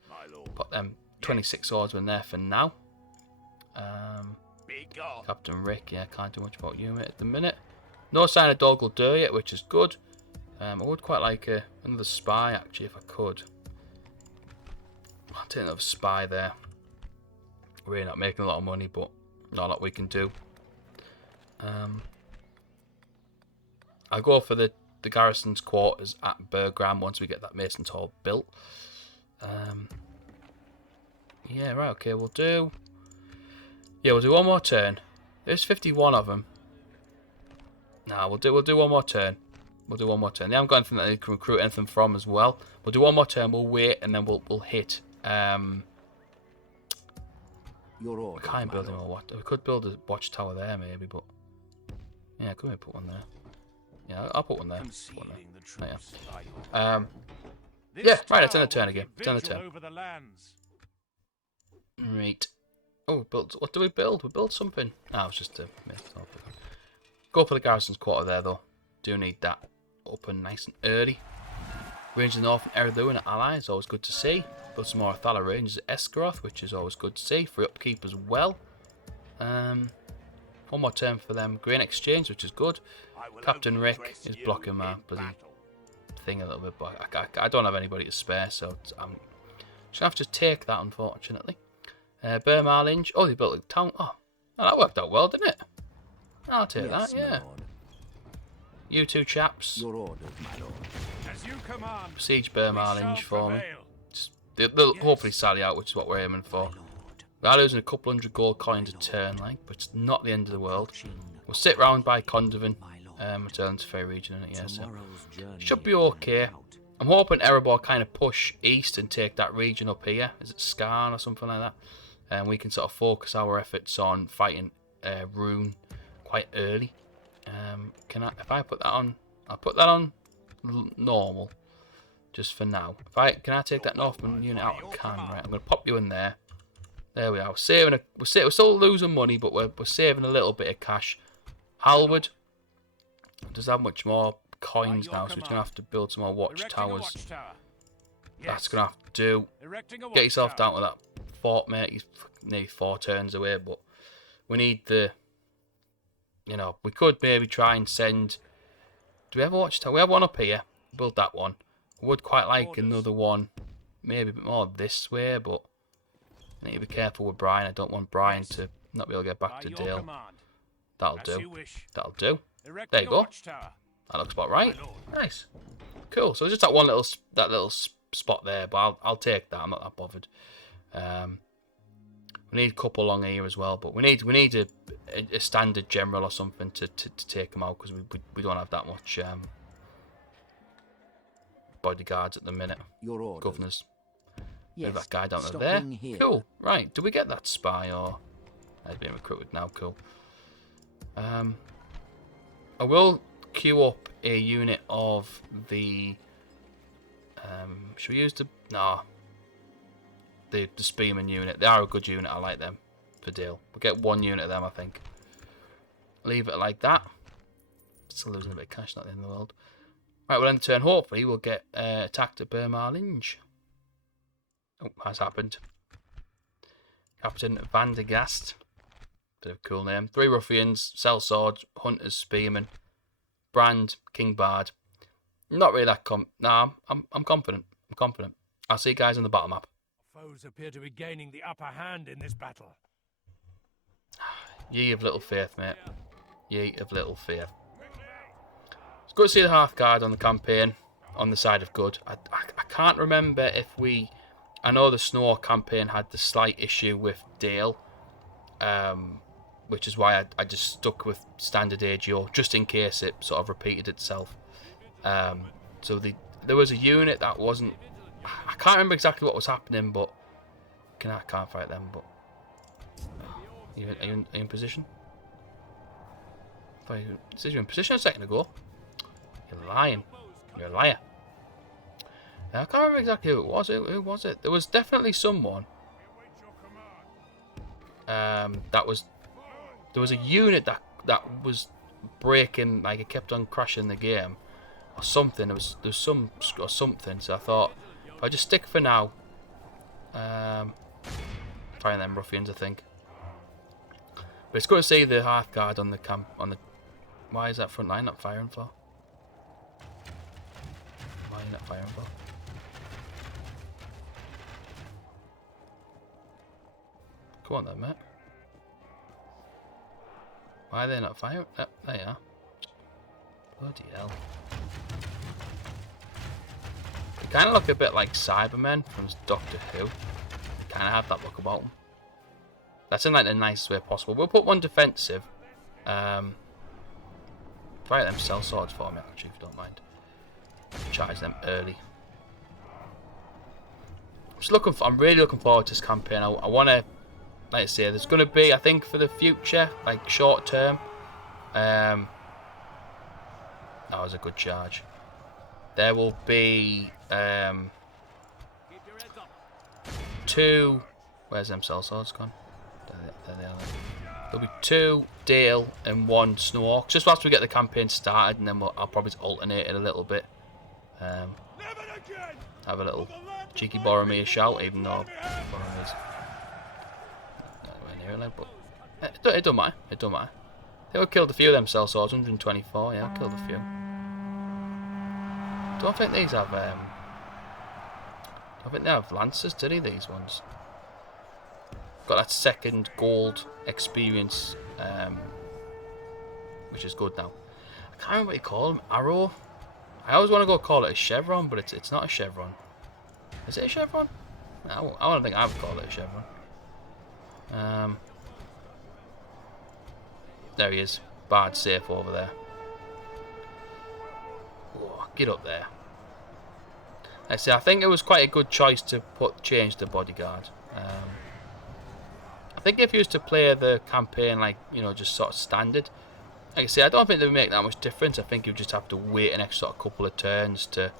Put them 26 swordsmen there for now. Be gone. Captain Rick, yeah, can't do much about you mate at the minute. No sign of Dol Guldur yet, which is good. I would quite like another spy actually, if I could. I'll take another spy there. We're not making a lot of money, but not a lot we can do. I'll go for the garrison's quarters at Burgram once we get that Mason's Hall built. Yeah, right, okay, we'll do one more turn. There's 51 of them. Nah, we'll do one more turn. We'll do one more turn. They haven't got anything that they can recruit anything from as well. We'll do one more turn, we'll wait, and then we'll hit. Your We orders, can't my build them lord. all. We could build a watchtower there maybe, but yeah, could we put one there? Yeah, I'll put one there. Put one there. Concealing the Oh, yeah. troops by your Yeah, right, it's in tower the turn will again. keep It's in the vigil turn. over the lands. Right. Oh, we built. What do we build? We built something. Ah, it was just a myth. Go for the garrison's quarter there, though. Do need that up and nice and early. Rangers North and Eridu and allies, always good to see. Build some more Athala Rangers at Esgaroth, which is always good to see. Free upkeep as well. One more turn for them. Grain exchange, which is good. Captain Rick is blocking my bloody thing a little bit, but I don't have anybody to spare, so I'm just gonna have to take that, unfortunately. Burh Marhlinge. Oh, they built a town. Oh, that worked out well, didn't it? I'll take that. Yeah. You two chaps. Your orders, my lord. As you command. Siege Burh We shall Marhlinge for me. prevail. They'll hopefully sally out, which is what we're aiming for. We are losing a couple hundred gold coins a turn, like, but it's not the end of the world. We'll sit round by Condovan, return to Fair Region, and yeah, so should be okay. I'm hoping Erebor kind of push east and take that region up here. Is it Skarn or something like that? And we can sort of focus our efforts on fighting Rune quite early. Can I? If I put that on, I'll put that on normal, just for now. Can I take that Northman unit out? I can. Right, I'm gonna pop you in there. There we are. We're still losing money, but we're saving a little bit of cash. Halward does have much more coins now, so he's gonna have to build some more watchtowers. That's gonna have to do. Get yourself down to that fort, mate. He's nearly 4 turns away, but we need the. You know, we could maybe try and send. Do we have a watchtower? We have one up here. Build that one. I would quite like another one, maybe a bit more this way, but I need to be careful with Brian. I don't want Brian to not be able to get back to Dale. That'll do. That'll do. There you go. That looks about right. Nice. Cool. So just that one little spot there, but I'll take that. I'm not that bothered. We need a couple along here as well, but we need a standard general or something to take them out, because we don't have that much bodyguards at the minute. Your orders. Governors. Yes. Move that guy down to Stopping there. here. Cool. Right. Do we get that spy or? He's being recruited now. Cool. I will queue up a unit of the. Should we use the the Spearman unit? They are a good unit. I like them for deal. We'll get 1 unit of them, I think. Leave it like that. Still losing a bit of cash, not the end of the world. Right, we'll end the turn. Hopefully, we'll get attacked at Burh Marhlinge. Oh, has happened. Captain Vandergast. Bit of a cool name. 3 ruffians, sell swords, hunters, spearmen, Brand, King Bard. Not really that I'm confident. I'm confident. I'll see you guys on the battle map. Foes appear to be gaining the upper hand in this battle. Ye of little faith, mate. Ye of little faith. It's good to see the Hearthguard on the campaign, on the side of good. I can't remember if we. I know the Snow campaign had the slight issue with Dale, which is why I just stuck with standard AGO, just in case it sort of repeated itself. So there was a unit that wasn't. I can't remember exactly what was happening, but I can't fight them. But are you in position? Says you're in position a second ago. You're lying. You're a liar. I can't remember exactly who it was. Who was it? There was definitely someone. There was a unit that was breaking, like it kept on crashing the game, or something. There was something. So I thought, if I just stick for now, trying them ruffians, I think. But it's good to see the Hearthguard on the camp. Why is that front line not firing for? Why are you not firing for? Come on then, mate. Why are they not firing? Oh, there you are. Bloody hell. They kind of look a bit like Cybermen from Doctor Who. They kind of have that look about them. That's in like the nicest way possible. We'll put 1 defensive. Fire them cell swords for me, actually, if you don't mind. Charge them early. I'm really looking forward to this campaign. I want to, like I say, there's going to be, I think, for the future, like short term. That was a good charge. There will be 2. Where's them cell swords gone? There There they are. There'll be 2 Dale and 1 Smaug. Just whilst we get the campaign started, and then I'll probably alternate it a little bit. Have a little cheeky Boromir shout, even though Boromir's nowhere near it, but it don't matter. It don't matter. They were killed a few of them cell swords, 124. Yeah, killed a few. Don't think these have. I think they have lancers, do they? These ones. Got that second gold experience, which is good now. I can't remember what you call them. Arrow. I always want to go call it a chevron, but it's not a chevron. Is it a chevron? I don't think I would call it a chevron. There he is. Bard safe over there. Oh, get up there. I see. I think it was quite a good choice to change the bodyguard. I think if you used to play the campaign like, you know, just sort of standard, like I say, I don't think they would make that much difference. I think you just have to wait an extra sort of couple of turns to.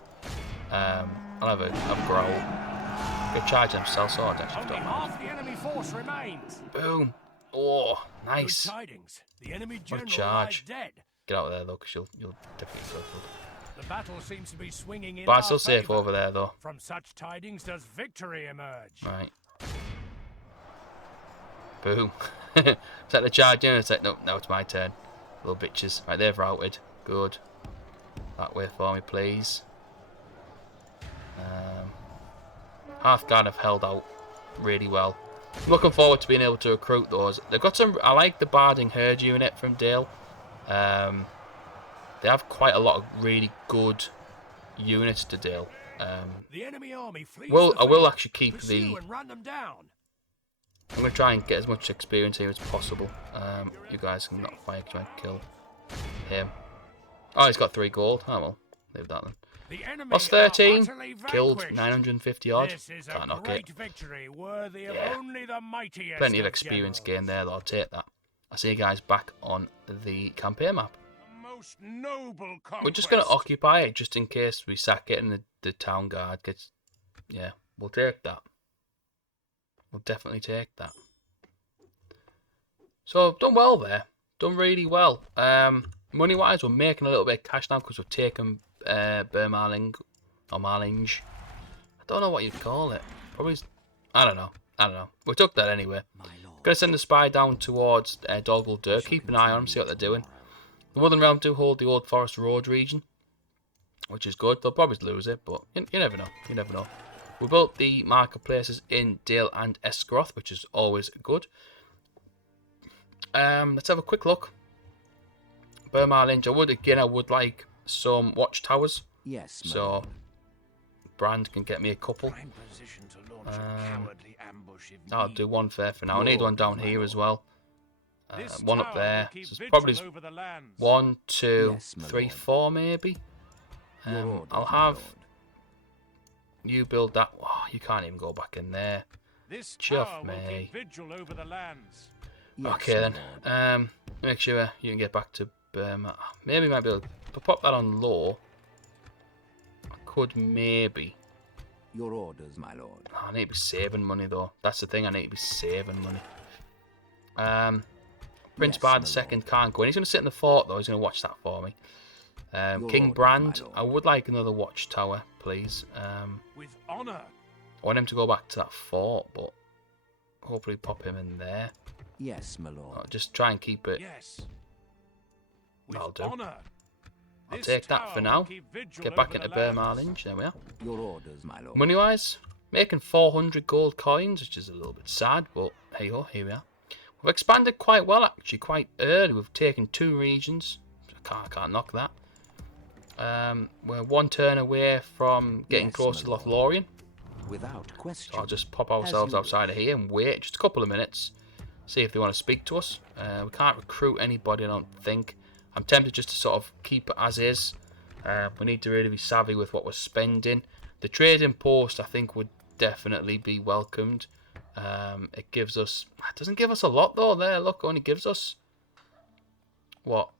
I'll have a growl. Go charge them cell swords. Actually, Only half the enemy force remains. Boom! Oh, nice. Good tidings. The enemy What a general charge! lies dead. Get out of there though, because you'll definitely go killed. The battle seems to be swinging in But I'm our still safe favour. over there though. From such tidings does victory emerge. Right. Boom. Is that the charge in? It's like, no, now it's my turn. Little bitches. Right, they've routed. Good. That way for me, please. Hearthguard have held out really well. I'm looking forward to being able to recruit those. They've got some. I like the Barding Herd unit from Dale. They have quite a lot of really good units to Dale. The enemy army flees Well, the I will field. actually keep Pursue the. and run them down. I'm going to try and get as much experience here as possible. You guys can not fire, try and kill him. Oh, he's got 3 gold. Oh well, leave that then. The enemy Lost are 13, utterly killed vanquished. 950 odd. This is Can't a knock great it. victory worthy of Yeah. only the mightiest. Plenty of experience gained there, though. I'll take that. I'll see you guys back on the campaign map. A most noble conquest. We're just going to occupy it just in case we sack it and the town guard gets. Yeah, we'll take that. We'll definitely take that. So, done well there. Done really well. Money wise, we're making a little bit of cash now because we've taken Burh Marhlinge or Marhlinge. I don't know what you'd call it. Probably, I don't know. We took that anyway. Gonna send the spy down towards Doggle Dur. Keep an eye on them, see what they're doing. The Northern Realm do hold the Old Forest Road region, which is good. They'll probably lose it, but you never know. You never know. We built the marketplaces in Dale and Esgaroth, which is always good. Let's have a quick look. Burh Marhlinge. I would like some watchtowers. Yes, my So lord. Brand can get me a couple. Prime position to launch a cowardly ambush if I'll need. do one fair for now. I need one down here as well. This One up tower there. will keep So it's vigil probably over the lands. 1, 2, Yes, my 3, lord. 4 maybe. Your orders, I'll my have lord. you build that. Oh, you can't even go back in there. This Chuff tower will me. keep vigil over the lands. Yes, Okay my then. lord. Make sure you can get back to Burma. Maybe might be able to pop that on low. I could maybe. Your orders, my lord. I need to be saving money though. That's the thing. I need to be saving money. Prince Yes, Bard my II lord. can't go in. He's going to sit in the fort though. He's going to watch that for me. Your King orders, Brand. my lord. I would like another watchtower, please. With honor. I want him to go back to that fort, but hopefully pop him in there. Yes, my lord. I'll just try and keep it. Yes. With That'll do. honor. I'll This take that tower for will now. keep vigil Get back over into the Burh lands. Marhlinge. There we are. Your orders, my lord. Money wise, making 400 gold coins, which is a little bit sad, but hey ho, here we are. We've expanded quite well actually, quite early. We've taken 2 regions. I can't knock that. We're 1 turn away from getting Yes, close to my lord. Lothlorien. Without question. So I'll just pop ourselves you outside of here and wait just a couple of minutes. See if they want to speak to us. We can't recruit anybody, I don't think. I'm tempted just to sort of keep it as is. We need to really be savvy with what we're spending. The trading post, I think, would definitely be welcomed. It gives us... It doesn't give us a lot, though. There, look, only gives us... What?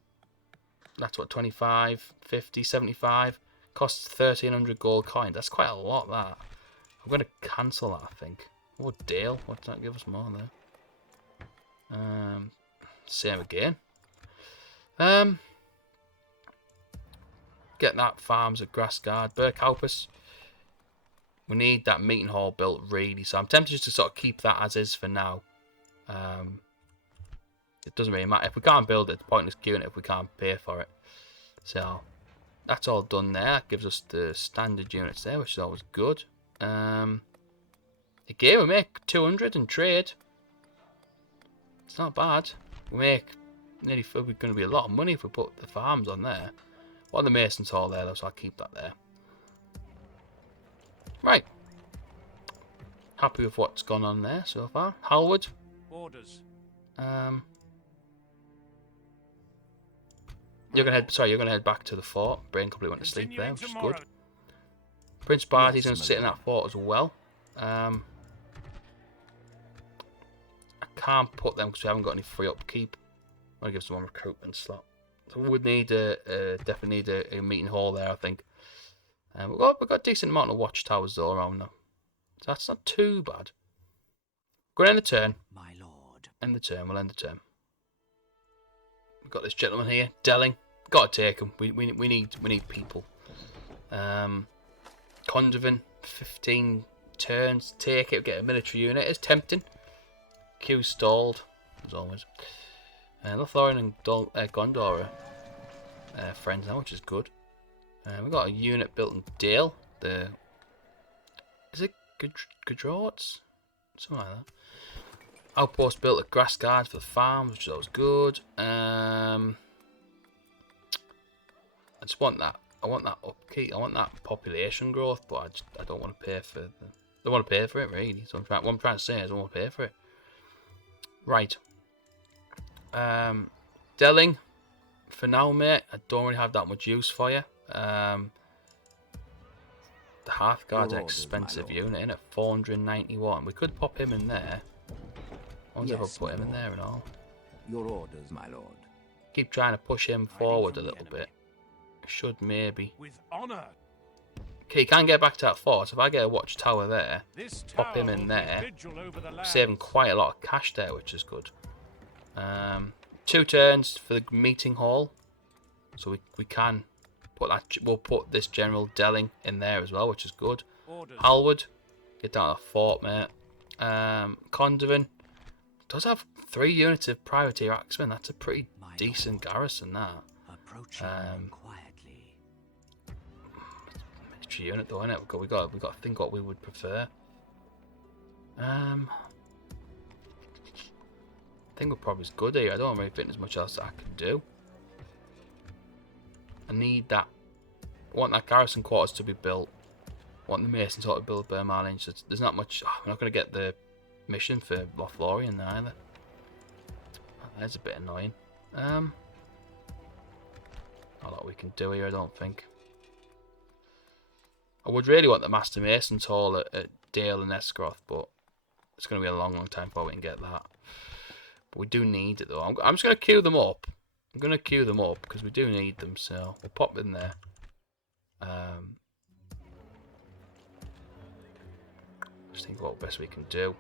That's what, 25, 50, 75? Costs 1,300 gold coins. That's quite a lot, that. I'm going to cancel that, I think. Oh, Dale. What does that give us more there? Same again. Get that farms at Grassguard. Burh. We need that meeting hall built really, so I'm tempted just to sort of keep that as is for now. It doesn't really matter. If we can't build it, it's pointless queuing it if we can't pay for it. So that's all done there. That gives us the standard units there, which is always good. Again, we make 200 in trade. It's not bad. We make nearly, we're going to be a lot of money if we put the farms on there. What are the masons hall there though, so I'll keep that there. Right. Happy with what's gone on there so far. Halwood. Orders. You're gonna head back to the fort. Brain completely went to sleep there, which is good. Prince Barty's gonna sit in that fort as well. I can't put them because we haven't got any free upkeep. I'm gonna give someone a recruitment slot. So we would need definitely need a meeting hall there, I think. We've got a decent amount of watchtowers though around now, so that's not too bad. Go end the turn. My lord. End the turn. We'll end the turn. We've got this gentleman here, Delling. Got to take him. We need people. Condovin, 15 turns. Take it. Get a military unit. It's tempting. Q stalled as always. Lothlorien and Gondor are friends now, which is good. We've got a unit built in Dale. Is it Gadrots? Something like that. Outpost built at Grassguard for the farms, which is always good. I just want that. I want that upkeep. I want that population growth, but I don't want to pay for. Don't want to pay for it really. So what I'm trying to say is I don't want to pay for it. Right. Delling. For now, mate, I don't really have that much use for you. The Hearthguard's an expensive unit, isn't it? 491. We could pop him in there. I wonder if I'll put him in there and all. Your orders, my lord. Keep trying to push him forward a little bit. Should maybe. With honor. Okay, he can get back to that fort. So if I get a watchtower there, pop him in there, saving quite a lot of cash there, which is good. 2 turns for the meeting hall, so we can put that. We'll put this General Delling in there as well, which is good. Halwood, get down to the fort, mate. Condovin does have 3 units of privateer axemen. That's a pretty decent garrison, that. Quietly. Military unit though, innit? We got to think what we would prefer. I think we're probably as good here. I don't really think there's much else that I can do. I need that. I want that garrison quarters to be built. I want the masons to build Burh Marhlinge. So there's not much. I'm not going to get the mission for Lothlorien either. That's a bit annoying. Not a lot we can do here, I don't think. I would really want the Master Masons Hall at Dale and Escroft, but it's going to be a long time before we can get that. But we do need it though. I'm just going to queue them up. I'm going to queue them up because we do need them, so we'll pop in there. Just think what best we can do.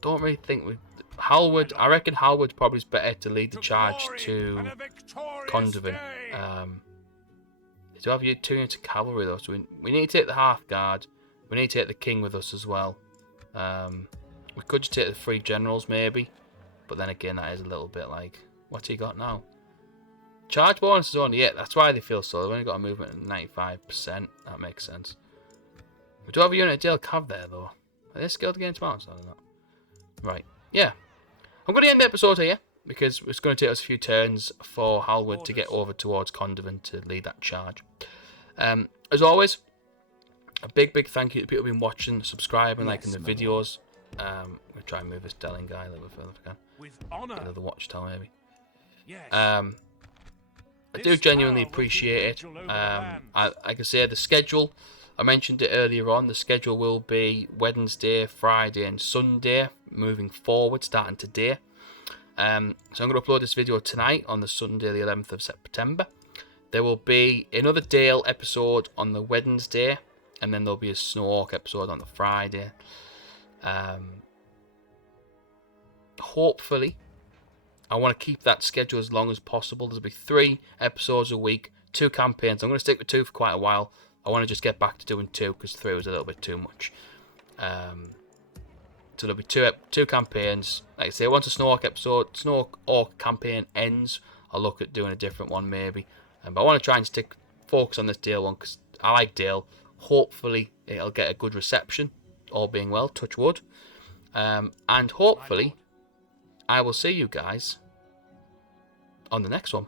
Don't really think we. Halwood, I reckon Halwood probably is better to lead the charge to Condovin. We do have 2 units of cavalry though, so we need to take the Hearthguard. We need to take the king with us as well. We could just take the 3 generals maybe, but then again that is a little bit like, what's he got now? Charge bonus is only 8. That's why they feel so. They've only got a movement of 95%. That makes sense. We do have a unit of Dale Cav there though. Are they skilled against mounts? I don't know. Right. Yeah. I'm going to end the episode here because it's going to take us a few turns for Halwood to get over towards Condovin to lead that charge. As always, a big thank you to people who've been watching, subscribing, liking the videos. I'm going to try and move this Delling guy a little bit further if I can. With honor. Get another watchtower maybe. Yes. I do genuinely appreciate it. Like I say, the schedule, I mentioned it earlier on, the schedule will be Wednesday, Friday and Sunday moving forward, starting today. So I'm going to upload this video tonight on the Sunday the 11th of September. There will be another Dale episode on the Wednesday, and then there'll be a Snowhawk episode on the Friday. hopefully, I want to keep that schedule as long as possible. There'll be 3 episodes a week, 2 campaigns. I'm going to stick with 2 for quite a while. I want to just get back to doing 2 because 3 was a little bit too much. So there'll be 2 campaigns. Like I say, once a Snow Orc campaign ends, I'll look at doing a different one maybe. But I want to try and focus on this Dale one because I like Dale. Hopefully it'll get a good reception, all being well, touch wood. And hopefully I will see you guys on the next one.